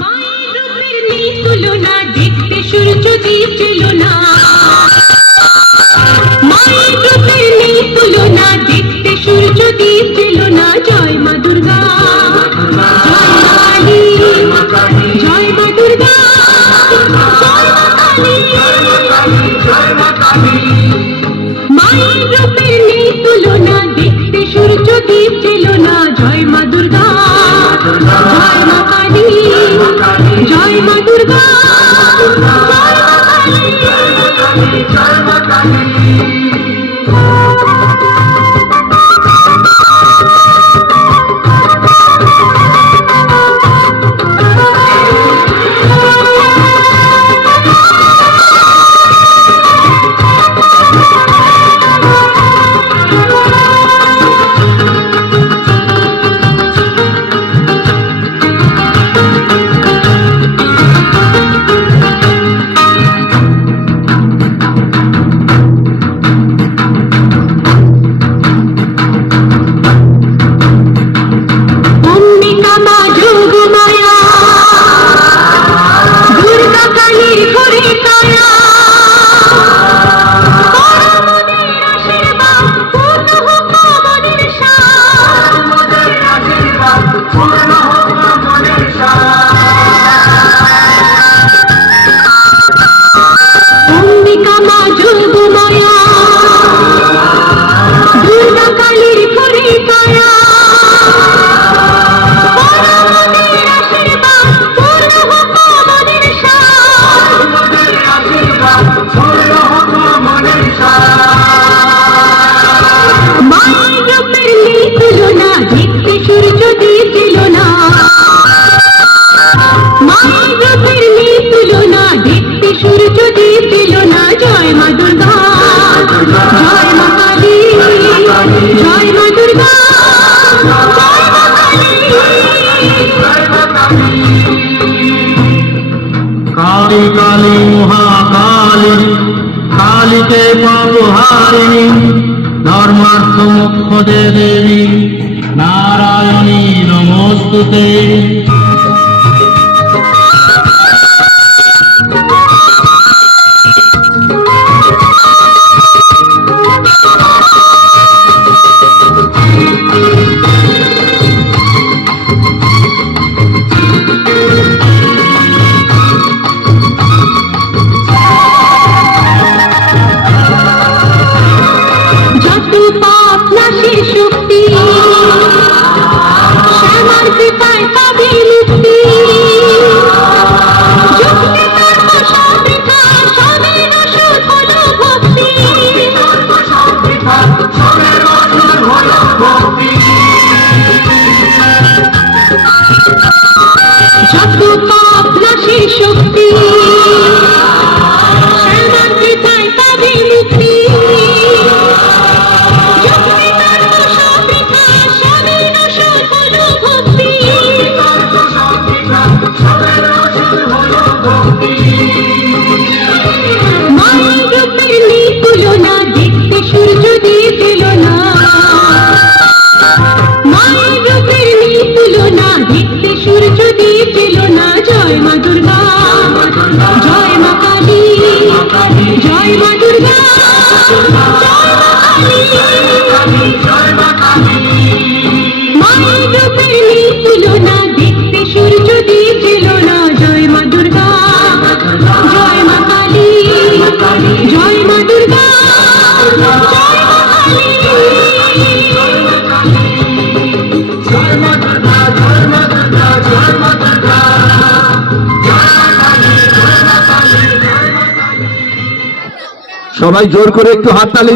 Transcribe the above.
মায়ের রূপের নেই তুলনা, দেখতে সূর্যদীপ জ্বলনা। মায়ের রূপের নেই তুলনা, দেখতে সূর্যদীপ জ্বলনা। জয় মা দুর্গা, জয় মা কালী, জয় মা দুর্গা, জয় মা কালী, জয় মা কালী। মায়ের রূপের নেই তুলনা, দেখতে সূর্যদীপ জ্বলনা। জয় মা দুর্গা, জয় মা কালী, জয় মা দুর্গা, জয় মা কালী, জয় মা কালী। काली काली महाकाली, काली के पापहारिणी, धर्मार्थ मोक्ष दे देवी, नारायणी नमोस्तुते। শক্তি শ্যামার কৃপায় পাবে মুক্তি। যুক্তি তর্ক সব বৃথা, সবের ওষুধ হলো ভক্তি। যত পাপ নাশে শক্তি, শ্যামার কৃপায় পাবে মুক্তি। মায়ের রূপের নেই তুলনা, দেখতে সূর্যদীপ জ্বলনা। মায়ের রূপের নেই তুলনা, দেখতে সূর্যদীপ জ্বলনা। জয় মা দুর্গা, জয় মা কালী, জয় মা দুর্গা, জয় মা কালী, জয় মা কালী। মায়ের রূপের নেই তুলনা, দেখতে সূর্যদীপ জ্বলনা। জয় মা দুর্গা, জয় মা কালী, জয় মা দুর্গা, জয় মা কালী, জয় মা কালী, জয় মা দুর্গা, জয় মা দুর্গা, জয় মা দুর্গা, জয় মা কালী, জয় মা কালী, জয় মা কালী। সবাই জোর করে একটু হাততালি।